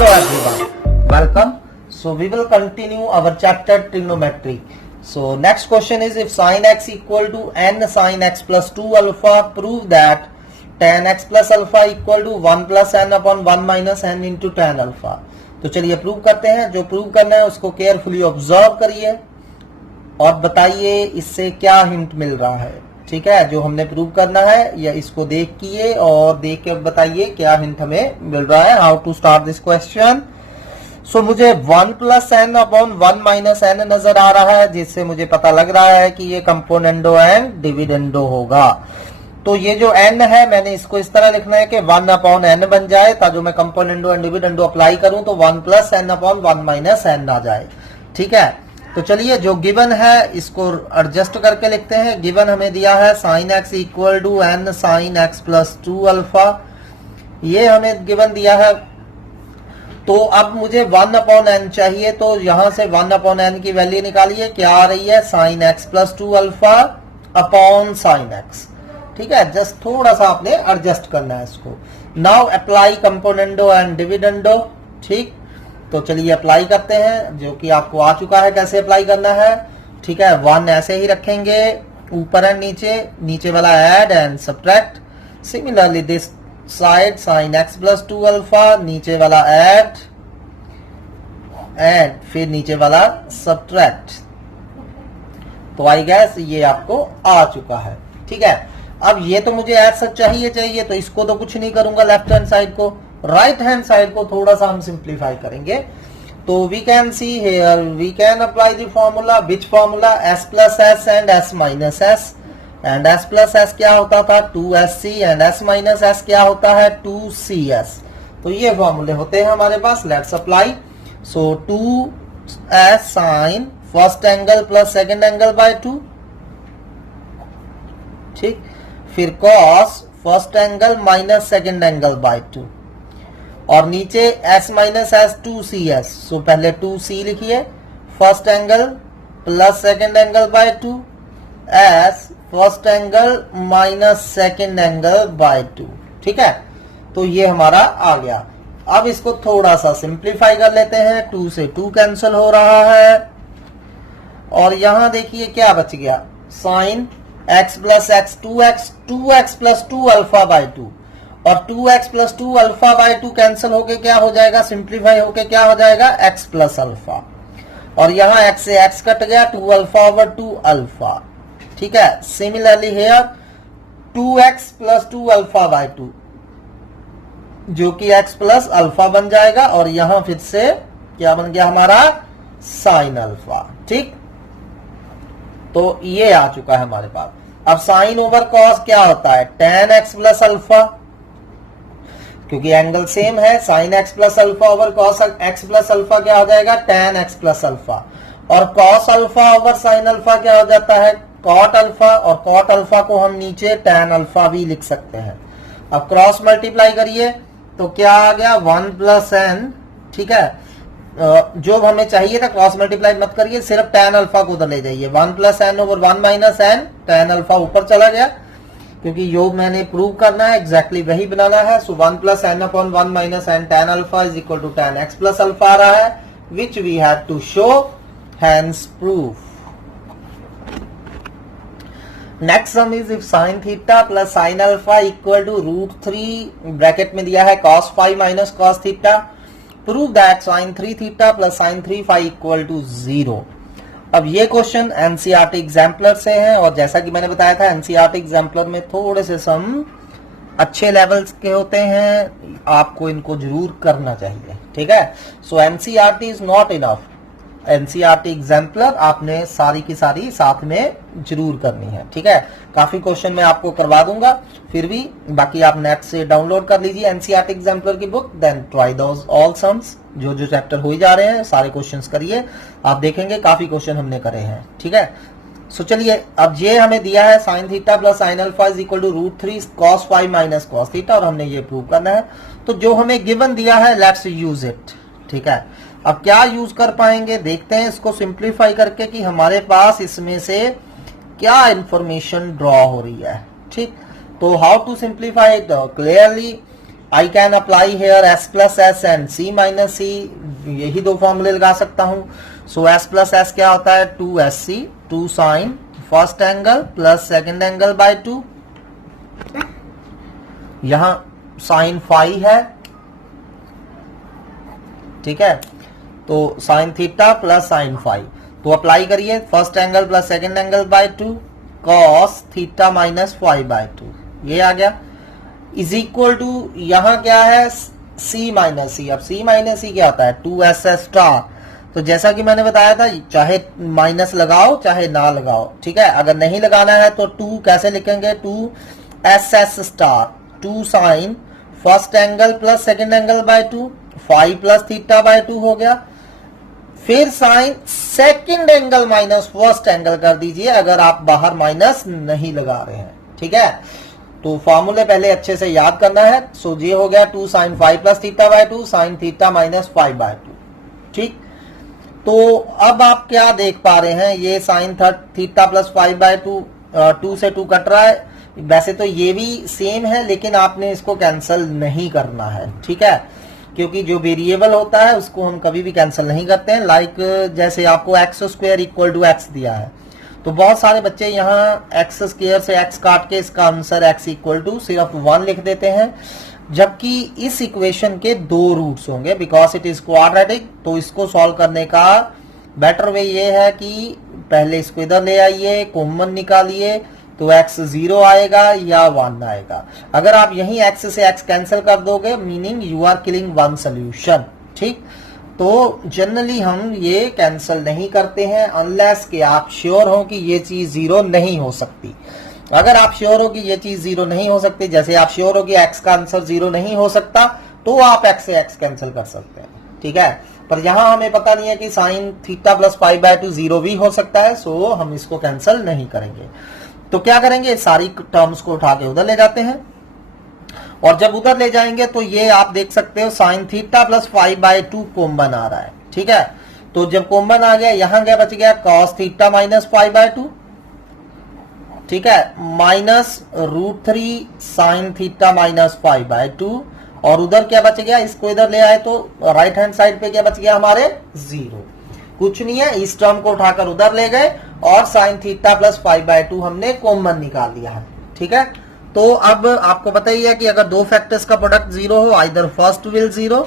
Hello everyone, welcome. So we will continue our chapter trigonometry. So next question is, if sin x equal to n sin x plus 2 alpha, prove that tan x plus alpha equal to 1 plus n upon 1 minus n into tan alpha. तो चलिए prove करते हैं. जो prove करना है उसको carefully observe करिए और बताइए इससे क्या हिंट मिल रहा है. ठीक है, जो हमने प्रूव करना है या इसको देखिए और देख के बताइए क्या हिंट हमें मिल रहा है. How to start this question. So मुझे 1 plus N upon 1 minus N नजर आ रहा है, जिससे मुझे पता लग रहा है कि ये कंपोनेंडो एंड डिविडेंडो होगा. तो ये जो n है मैंने इसको इस तरह लिखना है कि 1 अपॉन n बन जाए, ताकि जो मैं कंपोनेंडो एंड डिविडेंडो अप्लाई करूं तो 1 plus N upon 1 minus N आ जाए. ठीक है, तो चलिए जो गिवन है इसको एडजस्ट करके लिखते हैं. गिवन हमें दिया है sine x equal to n sine x plus 2 alpha, ये हमें गिवन दिया है. तो अब मुझे 1 अपॉन एन चाहिए, तो यहां से 1 अपॉन एन की वैल्यू निकालिए. क्या आ रही है? Sine x plus 2 alpha upon sine x. ठीक है, जस्ट थोड़ा सा आपने एडजस्ट करना है इसको. Now apply componendo and dividendo. ठीक, तो चलिए अप्लाई करते हैं, जो कि आपको आ चुका है कैसे अप्लाई करना है. ठीक है, 1 ऐसे ही रखेंगे ऊपर एंड नीचे, नीचे वाला add and subtract. Similarly this side sine x plus 2 alpha, नीचे वाला ऐड एंड फिर नीचे वाला सब्ट्रैक्ट. तो आई गैस ये आपको आ चुका है. ठीक है, अब ये तो मुझे ऐसा चाहिए, तो इसको तो कुछ नहीं करूंगा. लेफ्ट हैंड साइड को, राइट हैंड साइड को थोड़ा सा हम सिंप्लीफाई करेंगे. तो we can see here we can apply the formula. Which formula? s plus S and s minus S. And s plus S क्या होता था? 2sc. And s minus S क्या होता है? 2cs. तो ये फॉर्मूले होते हैं हमारे पास. Let's apply. So 2s sine first angle plus second angle by 2. ठीक, फिर cos first angle minus second angle by 2. और नीचे s माइनस एस 2cs. सो पहले 2c लिखिए, first angle plus second angle by 2, s first angle minus second angle by 2. ठीक है, तो ये हमारा आ गया. अब इसको थोड़ा सा सिंप्लीफाई कर लेते हैं. 2 से 2 कैंसिल हो रहा है और यहां देखिए क्या बच गया. Sine x plus x 2x plus 2 alpha by 2. और 2x plus 2 alpha by 2 cancel होके क्या हो जाएगा? सिंप्लीफाई होके क्या हो जाएगा? x plus alpha. और यहां x से x कट गया, 2 अल्फा ओवर 2 अल्फा. ठीक है, similarly here 2x plus 2 alpha by 2, जो कि x प्लस अल्फा बन जाएगा. और यहां फिर से क्या बन गया हमारा? Sine alpha. ठीक, तो ये आ चुका है हमारे पास. अब साइन ओवर कॉस क्या होता है? tan x प्लस अल्फा, क्योंकि एंगल सेम है. Sine x plus alpha over cos X plus alpha क्या हो जाएगा? tan x plus alpha. और cos alpha over sine alpha क्या हो जाता है? Cot alpha. और कॉट अल्फा को हम नीचे tan अल्फा भी लिख सकते हैं. अब क्रॉस मल्टीप्लाई करिए तो क्या आ गया? 1 प्लस एन. ठीक है, जो हमें चाहिए था क्रॉस मल्टीप्लाई मत करिए, सिर्फ tan अल्फा को उधर ले जाइए. 1 plus n over 1 minus N, tan alpha ऊपर चला गया, क्योंकि योग मैंने प्रूव करना है एग्जैक्टली वही बनाना है. So 1 plus N upon 1 minus N tan alpha is equal to tan x plus alpha आ रहा है, which we have to show, hence proof. Next sum is if sine theta plus sine alpha equal to √3 bracket में दिया है cos phi minus cos theta. Prove that sine 3 theta plus sine 3 phi equal to 0. अब ये question NCERT exemplar से है, और जैसा कि मैंने बताया था एनसीईआरटी एग्जाम्पलर में थोड़े से सम अच्छे लेवल्स के होते हैं, आपको इनको जरूर करना चाहिए. ठीक है, so NCERT is not enough. NCERT exemplar आपने सारी की सारी साथ में जरूर करनी है. ठीक है, काफी क्वेश्चन मैं आपको करवा दूंगा, फिर भी बाकी आप नेट से डाउनलोड कर लीजिए एनसीईआरटी एग्जाम्पलर की book. Then try those all sums, जो चैप्टर हो ही जा रहे हैं सारे क्वेश्चंस करिए, आप देखेंगे काफी क्वेश्चन हमने करे हैं. ठीक है, सो चलिए अब ये हमें दिया है sine theta plus sine alpha is equal to √3 cos phi minus cos theta, और हमने ये प्रूव करना है. तो जो हमें गिवन दिया है लेट्स यूज इट. ठीक है, अब क्या यूज कर पाएंगे देखते हैं इसको सिंप्लीफाई करके कि हमारे पास इसमें से क्या इंफॉर्मेशन ड्रॉ हो रही है. ठीक, तो how to simplify it? Clearly I can apply here S plus S and C minus C, यही दो फॉर्मूले लगा सकता हूं. सो एस प्लस एस क्या होता है, 2SC, 2 sine first angle plus second angle by 2. यहां साइन फाई है, ठीक है, तो sine theta plus sine phi. तो अप्लाई करिए, first angle plus second angle by 2 cos theta minus phi by 2, ये आ गया. इज इक्वल टू यहां क्या है, सी माइनस सी. अब सी माइनस सी क्या होता है, 2SS स्टार. तो जैसा कि मैंने बताया था, चाहे माइनस लगाओ चाहे ना लगाओ, ठीक है. अगर नहीं लगाना है तो 2 कैसे लिखेंगे, 2SS star, 2 sine first angle plus second angle by 2, phi plus theta by 2 हो गया. फिर sine second angle minus first angle कर दीजिए अगर आप बाहर माइनस नहीं लगा रहे हैं, ठीक है. तो फॉर्मूले पहले अच्छे से याद करना है. सो ये हो गया 2 sine phi plus theta by 2 sine theta minus phi by 2, ठीक. तो अब आप क्या देख पा रहे हैं, ये sine theta plus phi by 2, 2 से 2 कट रहा है. वैसे तो ये भी सेम है लेकिन आपने इसको कैंसिल नहीं करना है, ठीक है, क्योंकि जो वेरिएबल होता है उसको हम कभी भी कैंसिल नहीं करते हैं. लाइक जैसे आपको x square equal to x दिया है, तो बहुत सारे बच्चे यहाँ एक्स स्क्वायर से एक्स काट के इसका आंसर एक्स इक्वल टू सिर्फ 1 लिख देते हैं, जबकि इस इक्वेशन के 2 रूट्स होंगे बिकॉज इट इज क्वाड्रेटिक. तो इसको सॉल्व करने का बेटर वे ये है कि पहले इसको इधर ले आइए, कॉमन निकालिए, तो x 0 आएगा या 1 आएगा. अगर आप यहीं x से x कैंसिल कर दोगे, meaning you are killing 1 solution, ठीक. तो जनरली हम ये कैंसिल नहीं करते हैं अनलेस कि आप श्योर हो कि ये चीज 0 नहीं हो सकती. अगर आप श्योर हो कि ये चीज 0 नहीं हो सकती, जैसे आप श्योर हो कि x का आंसर 0 नहीं हो सकता, तो आप x से x कैंसिल कर सकते हैं, ठीक है. पर यहां हमें पता नहीं है कि sine theta plus phi by 2 0 भी हो सकता है, सो हम इसको कैंसिल नहीं करेंगे. तो क्या करेंगे, सारी टर्म्स को उठा के उधर ले जाते हैं, और जब उधर ले जाएंगे तो ये आप देख सकते हो sine theta plus phi by 2 common आ रहा है, ठीक है. तो जब कॉमन आ गया, यहां क्या बच गया, cos theta minus phi by 2, ठीक है, minus √3 sine theta minus phi by 2, और उधर क्या बच गया, इसको इधर ले आए तो राइट हैंड साइड पे क्या बच गया हमारे, 0. कुछ नहीं है, इस टर्म को उठाकर उधर ले गए और sine theta plus phi by 2 हमने कॉमन निकाल लिया है, ठीक है. तो अब आपको पता ही है कि अगर दो फैक्टर्स का प्रोडक्ट 0 हो, either first will 0,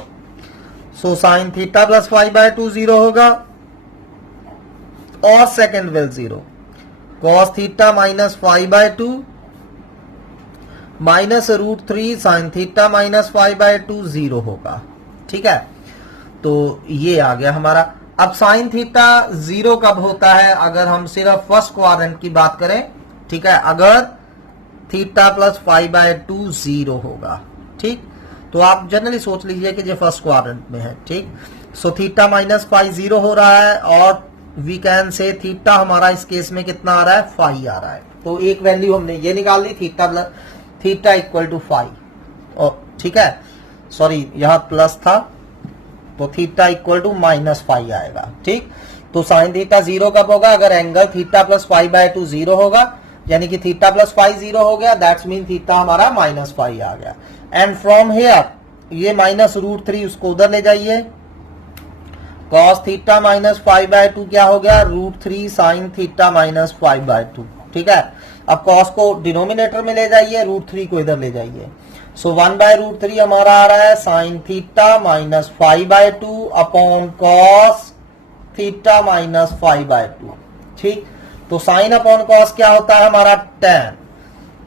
so sine theta plus phi by 2 0 होगा, और second will 0, cos theta minus phi by 2 minus √3 sine theta minus phi by 2 0 होगा, ठीक है. तो ये आ गया हमारा. अब साइन थीटा 0 कब होता है, अगर हम सिर्फ फर्स्ट क्वाड्रेंट की बात करें, ठीक है, अगर थीटा प्लस फाई बाय 2 0 होगा, ठीक. तो आप जनरली सोच लीजिए कि ये फर्स्ट क्वाड्रेंट में है, ठीक. सो थीटा माइनस फाई 0 हो रहा है, और वी कैन से थीटा हमारा इस केस में कितना आ रहा है, फाई आ रहा है. तो एक वैल्यू हमने ये निकाल ली, थीटा इक्वल टू फाई, ठीक है, सॉरी यहां प्लस था, तो theta equal to minus phi आएगा, ठीक. तो साइन थीटा 0 कब होगा, अगर angle theta plus phi by 2 0 होगा, यानी कि थीटा प्लस फाई 0 हो गया, दैट्स मीन थीटा हमारा माइनस फाई आ गया. एंड फ्रॉम हियर ये माइनस √3 उसको उधर ले जाइए, cos theta minus phi by 2 क्या हो गया, √3 sine theta minus phi by 2, ठीक है. अब कॉस को डिनोमिनेटर में ले जाइए, √3 को इधर ले जाइए, सो 1 बाय √3 हमारा आ रहा है sine theta minus phi by 2 upon cos theta minus phi by 2, ठीक. तो साइन अपॉन कॉस क्या होता है हमारा, tan,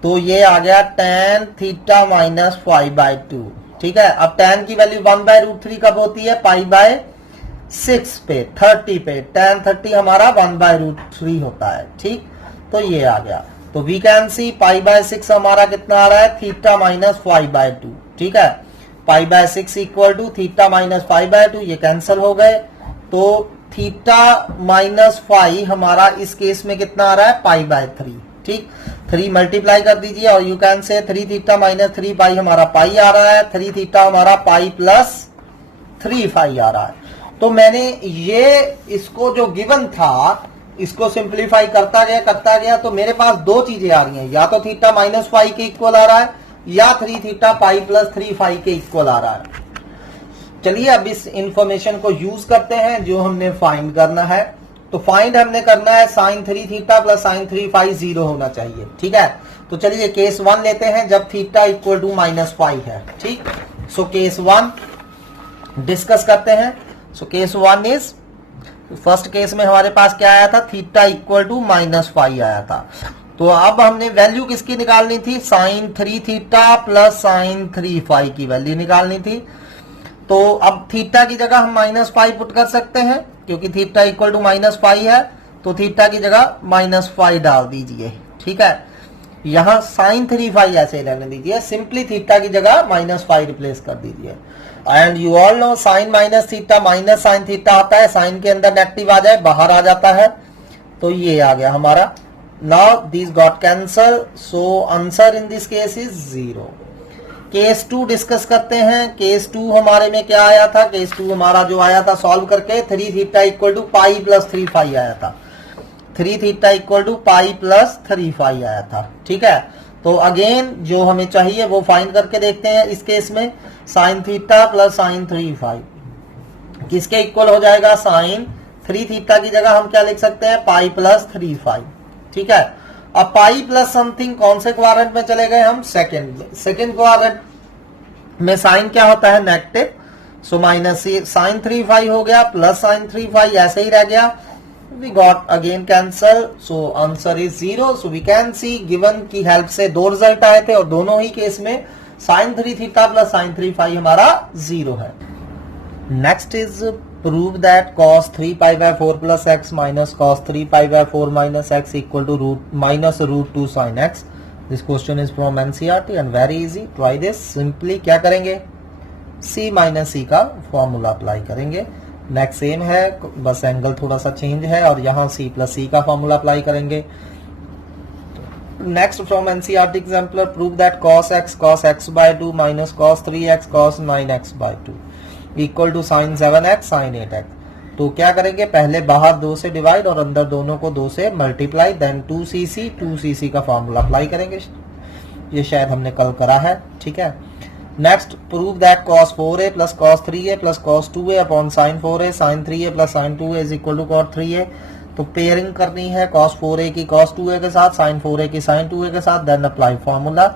तो ये आ गया tan theta minus phi by 2, ठीक है. अब tan की वैल्यू 1 बाय √3 कब होती है, पाई बाय 6 पे, 30 पे, tan 30 हमारा 1 बाय √3 होता है, ठीक. तो ये आ गया. तो we can see pi by 6 हमारा कितना आ रहा है, थीटा माइनस फाई बाय 2, ठीक है. Pi by 6 equal to theta minus phi by 2, ये कैंसिल हो गए. तो थीटा माइनस फाई हमारा इस केस में कितना आ रहा है, पाई बाय 3, ठीक. 3 मल्टीप्लाई कर दीजिए और you can say 3 theta minus 3 पाई हमारा पाई आ रहा है, 3 थीटा हमारा पाई प्लस 3 फाई आ रहा है. तो मैंने ये इसको जो गिवन था इसको सिंप्लीफाई करता गया, तो मेरे पास दो चीजें आ रही हैं, या तो थीटा माइनस फाई के इक्वल आ रहा है, या 3 थीटा पाई प्लस 3 फाई के इक्वल आ रहा है। चलिए अब इस इंफॉर्मेशन को यूज करते हैं जो हमने फाइंड करना है। तो फाइंड हमने करना है sine 3 theta plus sine 3 phi 0 होना चाहिए। ठीक है, तो चलिए केस 1 लेते हैं जब थीटा इक्वल टू -5 है। ठीक, सो केस 1 डिस्कस करते हैं। So case 1 is, first case में हमारे पास क्या आया था, थीटा इक्वल टू -5 आया था। तो अब हमने वैल्यू किसकी निकालनी थी, sine 3 theta plus sine 3 phi की वैल्यू निकालनी थी। तो अब थीटा की जगह हम -5 पुट कर सकते हैं क्योंकि थीटा इक्वल टू -5 है, तो थीटा की जगह -5 डाल दीजिए। ठीक है, यहां साइन 3 फाई ऐसे रहने दीजिए, सिंपली थीटा की जगह -5 रिप्लेस कर दीजिए। And you all know sine minus theta minus sine theta आता है, साइन के अंदर नेगेटिव आ जाए बाहर आ जाता है, तो ये आ गया हमारा। Now this got cancel, so answer in this case is 0। Case 2 discuss करते हैं। केस 2 हमारे में क्या आया था, केस 2 हमारा जो आया था सॉल्व करके 3 theta equal to pi plus 3 phi आया था। 3 theta equal to pi plus 3 phi आया था। ठीक है, तो अगेन जो हमें चाहिए वो फाइंड करके देखते हैं। इस केस में sine theta plus sine 3 phi किसके इक्वल हो जाएगा, साइन 3 थीटा की जगह हम क्या लिख सकते हैं, पाई प्लस 3 फाई। ठीक है, अब पाई प्लस समथिंग कौन से क्वाड्रेंट में चले गए हम, सेकंड में। सेकंड क्वाड्रेंट में साइन क्या होता है, negative, so minus sine 3 phi हो गया प्लस साइन 3 फाई ऐसे ही रह गया। We got again cancel, so answer is 0। So we can see given की हेल्प से दो रिजल्ट आए थे और दोनों ही केस में sine 3 theta plus sine 3 phi हमारा 0 है। Next is prove that cos 3 pi by 4 plus x minus cos 3 pi by 4 minus x equal to minus root 2 sin x. This question is from NCERT and very easy. Try this. Simply क्या करेंगे, c minus c का formula apply करेंगे। Next same है, बस angle थोड़ा सा change है और यहाँ c plus c का फॉर्मूला अप्लाई करेंगे। Next from NCERT exemplar, prove that cos x by 2 minus cos 3x cos 9x by 2 equal to sine 7x sine 8x। तो क्या करेंगे, पहले बाहर 2 से डिवाइड और अंदर दोनों को 2 से मल्टीप्लाई, देन 2cc का फॉर्मूला अप्लाई करेंगे। ये शायद हमने कल करा है। ठीक है, next prove that cos 4a plus cos 3a plus cos 2a upon sine 4a sine 3a plus sine 2a is equal to cos 3a। तो पेयरिंग करनी है cos 4a की cos 2a के साथ, साइन 4a की sign 2a के साथ, then apply formula.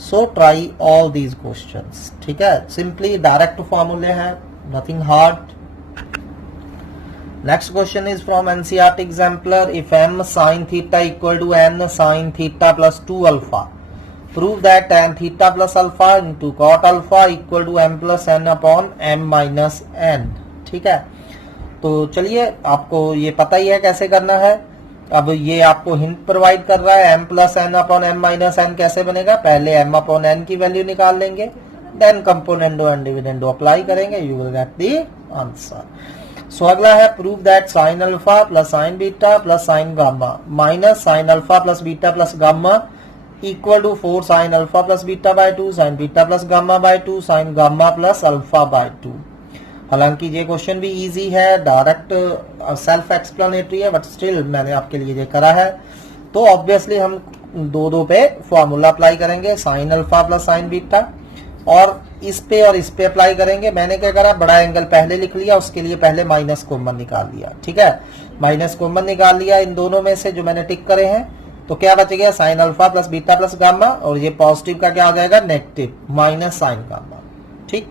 So try all these questions. ठीक है, सिंपली डायरेक्ट फॉर्मूले हैं, nothing hard. Next question is from NCERT exemplar. If m sin theta equal to n sin theta plus 2 alpha, prove that tan theta plus alpha into cot alpha equal to m plus n upon m minus n. ठीक है, तो चलिए आपको ये पता ही है कैसे करना है। अब ये आपको हिंट प्रोवाइड कर रहा है, m plus N upon M minus N कैसे बनेगा, पहले m अपॉन n की वैल्यू निकाल लेंगे, then componendo and dividendo apply करेंगे, you will get the answer. So अगला है prove that sine alpha plus sine beta plus sine gamma minus sine alpha plus beta plus gamma equal to 4 sine alpha plus beta by 2 sine beta plus gamma by 2 sine gamma plus alpha by 2। हालांकि ये question भी easy है, direct self explanatory है, but still मैंने आपके लिए ये करा है। तो ऑब्वियसली हम दो पे फॉर्मूला अप्लाई करेंगे, sign alpha plus sine beta, और इस पे अप्लाई करेंगे। मैंने क्या करा, बड़ा एंगल पहले लिख लिया, उसके लिए पहले माइनस कॉमन निकाल लिया। ठीक है, माइनस कॉमन निकाल लिया इन दोनों में से जो मैंने टिक करे हैं, तो क्या बच गया, sign alpha plus beta plus gamma, और ये पॉजिटिव का क्या हो जाएगा, नेगेटिव माइनस साइन गामा। ठीक,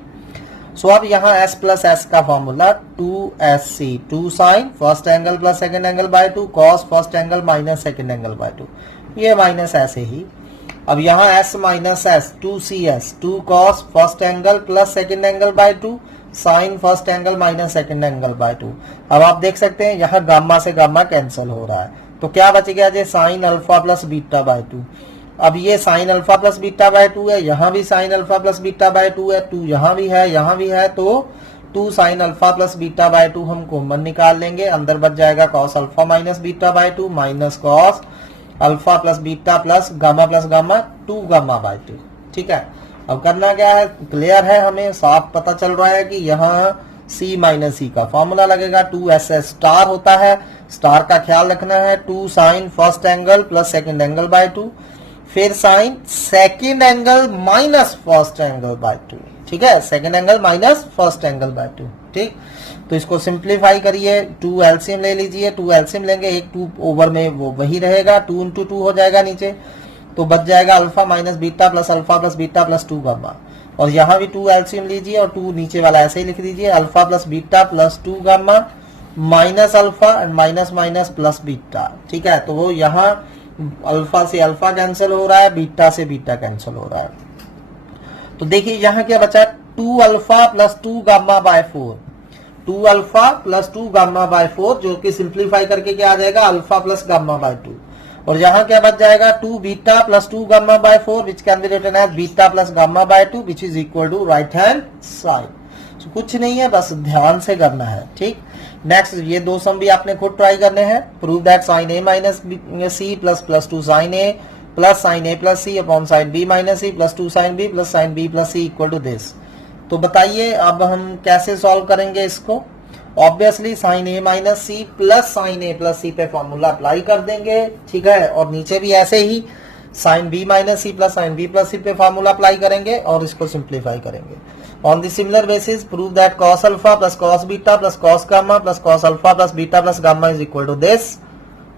सो अब यहाँ s प्लस s का formula 2sc, 2 sine first angle plus second angle by 2 cos first angle minus second angle by 2, ये माइनस ऐसे ही। अब यहाँ s minus s 2cs, 2 cos first angle plus second angle by 2 sine first angle minus second angle by 2। अब आप देख सकते हैं यहाँ गामा से गामा कैंसिल हो रहा है, तो क्या बच गया जी, sine alpha plus beta by 2। अब ये sine alpha plus beta by 2 है, यहाँ भी sine alpha plus beta by 2 है, 2 यहाँ भी है, यहाँ भी है, तो 2 sine alpha plus beta by 2 हम कॉमन निकाल लेंगे, अंदर बच जाएगा cos alpha minus beta by 2 minus cos alpha plus beta plus gamma 2 gamma by 2। ठीक है, अब करना क्या है, क्लियर है, हमें साफ पता चल रहा है कि यहाँ c माइनस c का फॉर्मूला लगेगा, 2s स्टार होता है, स्टार का ख्याल रखना है, 2 sine first angle plus second angle by 2 फिर sine second angle minus first angle by 2, ठीक है, second angle minus first angle by 2, ठीक। तो इसको सिंप्लीफाई करिए, 2 एलसीएम ले लीजिए, 2 एलसीएम लेंगे, एक 2 ओवर में वो वही रहेगा, 2 इंटू 2 हो जाएगा नीचे, तो बच जाएगा alpha minus beta plus alpha plus beta plus 2 gamma. और यहां भी 2 एलसीएम लीजिए और 2 नीचे वाला ऐसे ही लिख दीजिए, alpha plus beta plus 2 gamma minus alpha and minus minus plus beta, ठीक है। तो वो यहाँ अल्फा से अल्फा कैंसिल हो रहा है, बीटा से बीटा कैंसिल हो रहा है। तो देखिए यहाँ क्या बचा, 2 alpha plus 2 gamma by 4, 2 alpha plus 2 gamma by 4, जो कि सिंप्लीफाई करके क्या आ जाएगा, अल्फा प्लस गामा बाय 2। और यहाँ क्या बच जाएगा, 2 beta plus 2 gamma by 4 which can be written as beta plus gamma by 2 which is equal to right hand side. कुछ नहीं है, बस ध्यान से करना है, ठीक। नेक्स्ट ये दो सम भी आपने खुद ट्राई करने हैं। Prove that sine A minus C plus plus 2 sine A plus sine A plus C upon sine B minus C plus 2 sine B plus sine B plus C equal to this. तो बताइए अब हम कैसे solve करेंगे इसको। Obviously sine A minus C plus sine A plus C पे formula apply कर देंगे, ठीक है। और नीचे भी ऐसे ही sine B minus C plus sine B plus C पे फॉर्मूला अप्लाई करेंगे और इसको सिंप्लीफाई करेंगे। On the similar basis, prove that cos alpha plus cos beta plus cos gamma plus cos alpha plus beta plus gamma is equal to this.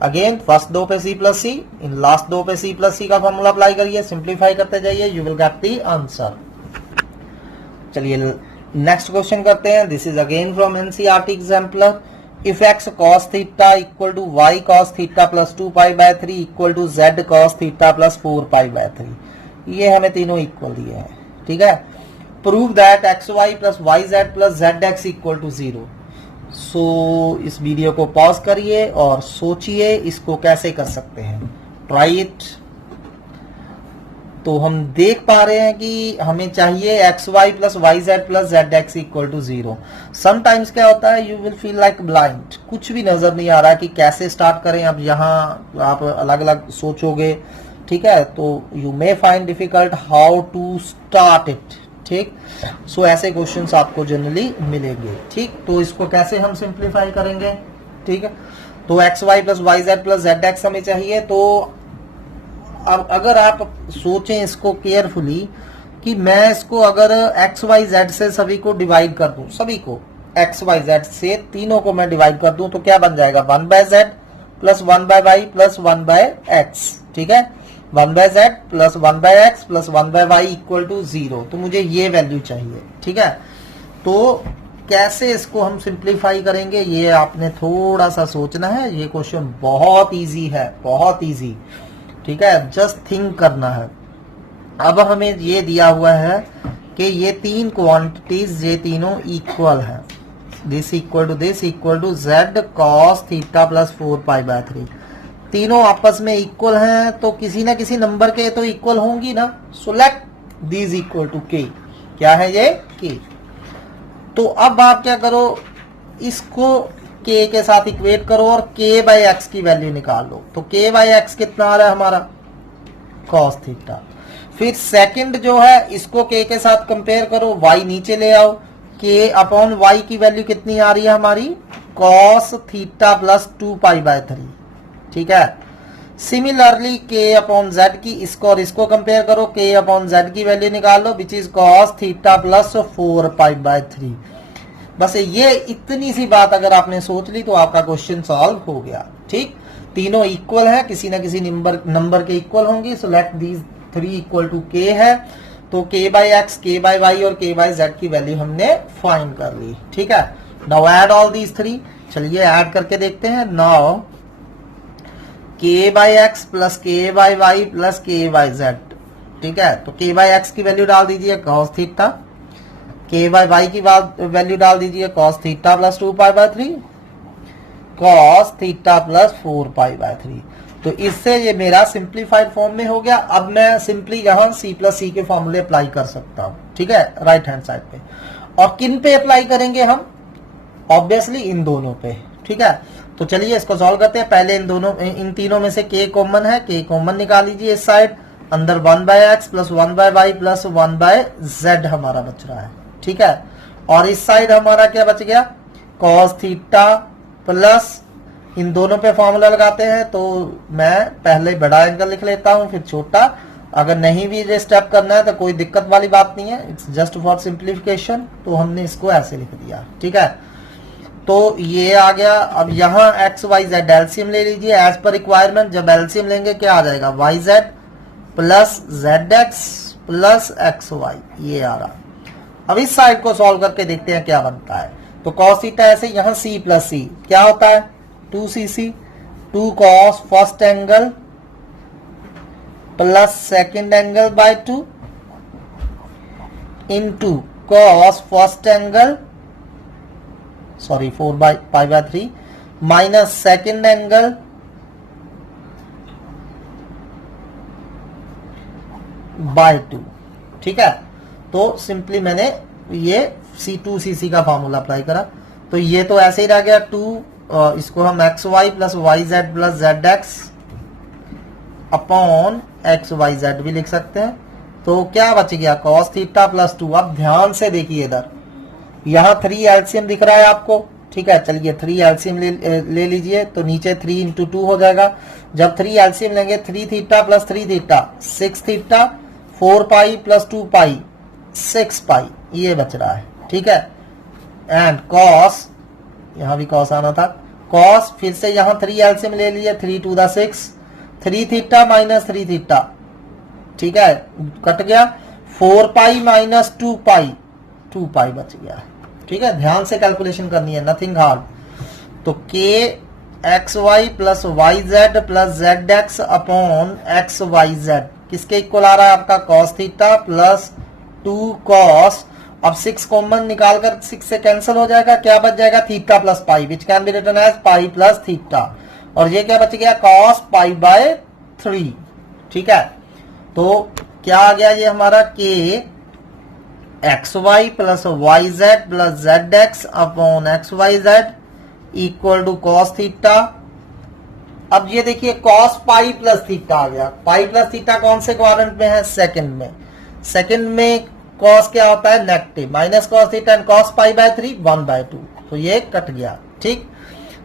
Again, first दो पे c plus c, in last दो पे c plus c का formula apply करिए, simplify करते जाइए, you will get the answer. चलिए next question करते हैं। This is again from NCERT exemplar. If x cos theta equal to y cos theta plus 2 pi by 3 equal to z cos theta plus 4 pi by 3, ये हमें तीनों equal दिए हैं, ठीक है। Prove that x Y plus Y Z plus Z x equal to 0। So इस video को pause करिए और सोचिए इसको कैसे कर सकते हैं, ट्राई इट। तो हम देख पा रहे हैं कि हमें चाहिए x Y plus Y Z plus Z x equal to 0। Sometimes क्या होता है, you will feel like blind, कुछ भी नजर नहीं आ रहा कि कैसे स्टार्ट करें। अब यहाँ आप अलग अलग सोचोगे, ठीक है, तो you may find difficult how to start it, ठीक। सो ऐसे क्वेश्चंस आपको जनरली मिलेंगे, ठीक। तो इसको कैसे हम सिंप्लीफाई करेंगे, ठीक है। तो x Y plus Y Z plus Z x हमें चाहिए। तो अब अगर आप सोचें इसको केयरफुली कि मैं इसको अगर एक्स वाई जेड से सभी को डिवाइड कर दूं, सभी को एक्स वाई जेड से तीनों को मैं डिवाइड कर दूं, तो क्या बन जाएगा, 1 by z plus 1 by y plus 1 by x, ठीक है। 1 by z plus 1 by x plus 1 by y equal to 0। तो मुझे ये वैल्यू चाहिए, ठीक है। तो कैसे इसको हम सिंप्लीफाई करेंगे, ये आपने थोड़ा सा सोचना है। ये क्वेश्चन बहुत इजी है, बहुत इजी, ठीक है, जस्ट थिंक करना है। अब हमें ये दिया हुआ है कि ये तीन क्वांटिटीज, ये तीनों इक्वल है, this equal to this equal to z cos theta plus 4 pi by 3। तीनों आपस में इक्वल हैं, तो किसी ना किसी नंबर के तो इक्वल होंगी ना। So let these equal to k, क्या है ये, के। तो अब आप क्या करो, इसको के के साथ इक्वेट करो और के बाई एक्स की वैल्यू निकाल लो। तो के बाई एक्स कितना आ रहा है हमारा, कॉस थीटा। फिर सेकंड जो है इसको के साथ कंपेयर करो, वाई नीचे ले आओ, के अपॉन वाई की वैल्यू कितनी आ रही है हमारी, cos theta plus 2 pi by 3, ठीक है। सिमिलरली के अपॉन जेड की, इसको और इसको कंपेयर करो, के अपॉन जेड की वैल्यू निकाल लो which is cos theta plus 4 pi by 3। बस ये इतनी सी बात अगर आपने सोच ली तो आपका क्वेश्चन सॉल्व हो गया, ठीक। तीनों इक्वल है, किसी ना किसी नंबर के इक्वल होंगी। So let these 3 equal to k है। तो k by x, k by y और के बाई जेड की वैल्यू हमने फाइंड कर ली, ठीक है। नाउ ऐड ऑल दीज 3, चलिए ऐड करके देखते हैं। नाउ के बाई एक्स प्लस के बाई वाई प्लस के बाई जेड, ठीक है। तो के बाई एक्स की वैल्यू डाल दीजिए कॉस थीटा, के बाई वाई की वैल्यू डाल दीजिए cos theta plus 2 pi by 3, cos theta plus 4 pi by 3। तो इससे ये मेरा सिंप्लीफाइड फॉर्म में हो गया। अब मैं सिंपली यहां सी प्लस सी के फॉर्मूले अप्लाई कर सकता हूं, ठीक है, राइट हैंड साइड पे। और किन पे अप्लाई करेंगे हम, ऑब्वियसली इन दोनों पे, ठीक है। तो चलिए इसको सॉल्व करते हैं। पहले इन तीनों में से के कॉमन है, के कॉमन निकाल लीजिए इस साइड। अंदर 1 by x plus 1 by y plus 1 by z हमारा बच रहा है, ठीक है। और इस साइड हमारा क्या बच गया, कॉस थीटा प्लस, इन दोनों पे फॉर्मूला लगाते हैं। तो मैं पहले बड़ा एंगल लिख लेता हूं, फिर छोटा, अगर नहीं भी ये स्टेप करना है तो कोई दिक्कत वाली बात नहीं है, इट्स जस्ट फॉर सिंप्लीफिकेशन, तो हमने इसको ऐसे लिख दिया। ठीक है, तो ये आ गया। अब यहाँ एक्स वाई जेड एलसीएम ले लीजिए एज पर रिक्वायरमेंट। जब एलसीएम लेंगे क्या आ जाएगा, y Z plus Z x plus x y, ये आ रहा। अब इस साइड को सॉल्व करके देखते हैं क्या बनता है। तो कॉस थीटा ऐसे, यहाँ सी प्लस सी क्या होता है 2cc, 2 cos first angle plus second angle by 2 into cos first angle 4/π/3 minus second angle by 2। ठीक है, तो सिंपली मैंने ये C2cc का फॉर्मूला अप्लाई करा, तो ये तो ऐसे ही रह गया 2, इसको हम x Y plus Y Z plus Z x upon x y z भी लिख सकते हैं। तो क्या बच गया, कॉस थीटा प्लस 2। अब ध्यान से देखिए इधर, यहाँ 3 एलसीएम दिख रहा है आपको। ठीक है, चलिए 3 एलसीएम ले लीजिए, तो नीचे 3 इंटू 2 हो जाएगा। जब 3 एलसीएम लेंगे 3 theta plus 3 theta 6 theta, 4 pi plus 2 पाई 6 पाई, ये बच रहा है। ठीक है, एंड कॉस, यहां भी कॉस आना था, कॉस फिर से यहाँ 3 एलसीएम ले लिए, 3 to the 6, 3 theta minus 3 theta, ठीक है कट गया, 4 पाई माइनस 2 पाई, 2 पाई बच गया। ठीक है, ध्यान से कैलकुलेशन करनी है, नथिंग हार्ड। तो k x Y plus Y Z plus Z x upon x y z किसके इक्वल आ रहा है आपका, कॉस थीटा प्लस 2 कॉस। अब 6 कॉमन निकालकर 6 से कैंसिल हो जाएगा, क्या बच जाएगा, theta plus pi, which can be written as pi plus theta. और ये क्या बच गया, कॉस पाई बाय 3। ठीक है, तो क्या आ गया ये हमारा, k x Y plus Y Z plus Z x upon x y z equal to cos theta. अब ये देखिए कॉस पाई प्लस थीटा आ गया। पाई प्लस थीटा कौन से क्वाड्रेंट में है, सेकंड में। सेकंड में कॉस क्या होता है, negative, minus cos theta and cos pi by 3 1/2, तो ये कट गया। ठीक,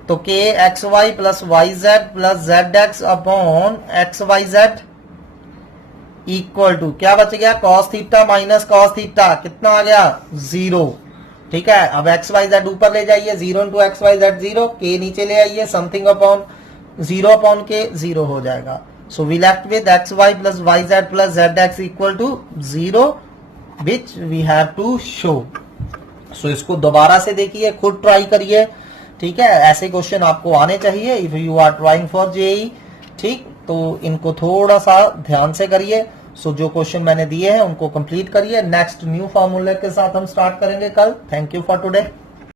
तो k x Y plus Y Z plus Z x upon x y z equal to क्या बच गया, cos theta minus cos theta, कितना आ गया 0। ठीक है, अब एक्स वाई जेड ऊपर ले जाइए, 0 इंटू एक्स वाई जेड 0, के नीचे ले आइए, समथिंग अपॉन 0 अपॉन के 0 हो जाएगा। So we left with X Y plus Y Z plus Z x equal to 0 which we have to show. So इसको दोबारा से देखिए, खुद ट्राई करिए। ठीक है, ऐसे क्वेश्चन आपको आने चाहिए if you are trying for JEE. ठीक, तो इनको थोड़ा सा ध्यान से करिए। सो जो क्वेश्चन मैंने दिए हैं उनको कंप्लीट करिए। नेक्स्ट न्यू फॉर्मूले के साथ हम स्टार्ट करेंगे कल। Thank you for today.